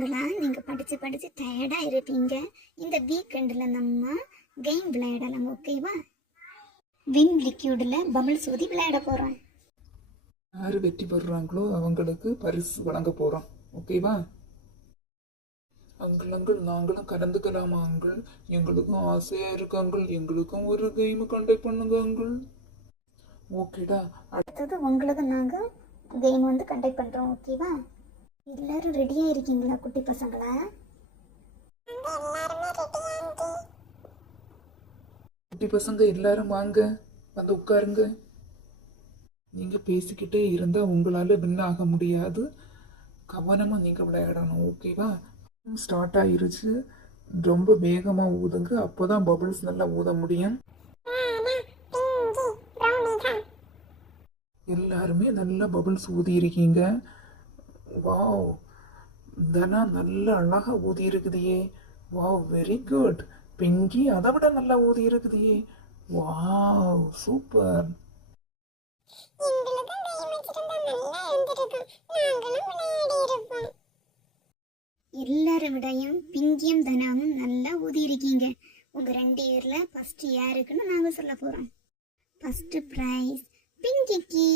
நீங்க படிச்சு படிச்சு டயர்டா இருப்பீங்க. இந்த வீக்கெண்ட்ல நம்ம கேம் விளையாடலாம், ஓகேவா? விம் லிக்யூட்ல பபிள்ஸ் ஊதி விளையாட போறோம். யாரு வெற்றி பெறுறாங்களோ அவங்களுக்கு பரிசு வழங்க போறோம், ஓகேவா? அங்கிள் நாங்களும் கலந்துக்கலாமா அங்கிள்? எங்களுக்கும் ஆசையா இருக்கு அங்கிள். எங்களுக்கும் ஒரு கேம் கண்டக்ட் பண்ணுங்க அங்கிள். ஓகேடா. அடுத்தது உங்களுக்கு நாங்க கேம் கண்டக்ட் பண்றோம், ஓகேவா? எல்லாரும் ரெடியா இருக்கீங்களா குட்டி பசங்களா? குட்டி பசங்க எல்லாரும் வாங்க, வந்து உட்காருங்க. நீங்க பேசிக்கிட்டே இருந்தா உங்களால வின் ஆக முடியாது. கவனமா நீங்க விளையாடணும், ஓகேவா? ஸ்டார்ட் ஆயிருச்சு. ரொம்ப வேகமா ஊதுங்க, அப்போதான் பபிள்ஸ் நல்லா ஊத முடியும். எல்லாருமே நல்லா பபிள்ஸ் ஊதி இருக்கீங்க. வாவ், தனா நல்ல அழகா ஊதி இருக்குதியே. Wow, very good. பிங்கி அதை விட நல்லா ஊதி இருக்குதியே. Wow, super. எல்லாரும் விடையும் பிங்கியும் தனாவும் நல்லா ஊதி இருக்கீங்க. உங்க 2 இயர்ல ஃபர்ஸ்ட் யாருக்குன்னு நாங்க சொல்ல போறோம். ஃபர்ஸ்ட் பிரைஸ் பிங்கிக்கு,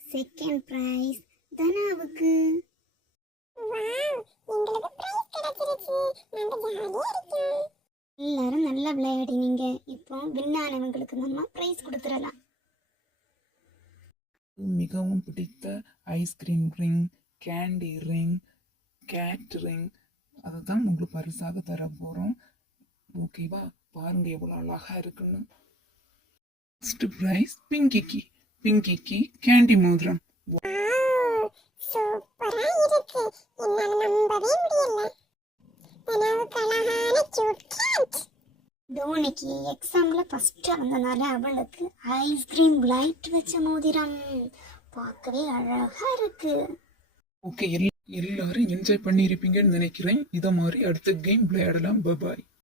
செகண்ட் பிரைஸ் தனாவுக்கு. எல்லாரும் நல்லா விளையாடினீங்க. இப்போ வின்னானவங்களுக்கு நம்ம பிரைஸ் கொடுத்துடலாம். மிகவும் பிடித்த ice cream ring, candy ring, cat ring, அதை தான் உங்களுக்கு பரிசாக தர போகிறோம், ஓகேவா? பாருங்க எவ்வளோ அழகா இருக்குன்னு. ஃபர்ஸ்ட் பிரைஸ் பிங்கிக்கு. பிங்கிக்கு கேண்டி மோதிரம். சூப்பரா இருக்கு, என்னால நம்பவே முடியல. தனாவுக்கு அழகான கியூட் கேட். தோனிக்கு எக்ஸாம்ல ஃபர்ஸ்ட் வந்தனால அவளுக்கு ஐஸ்கிரீம் லைட் வச்ச மோதிரம் பார்க்கவே அழகா இருக்கு. ஓகே, எல்லாரும் என்ஜாய் பண்ணியிருப்பீங்கன்னு நினைக்கிறேன். இதை மாதிரி அடுத்த கேம் விளையாடலாம். பாய்.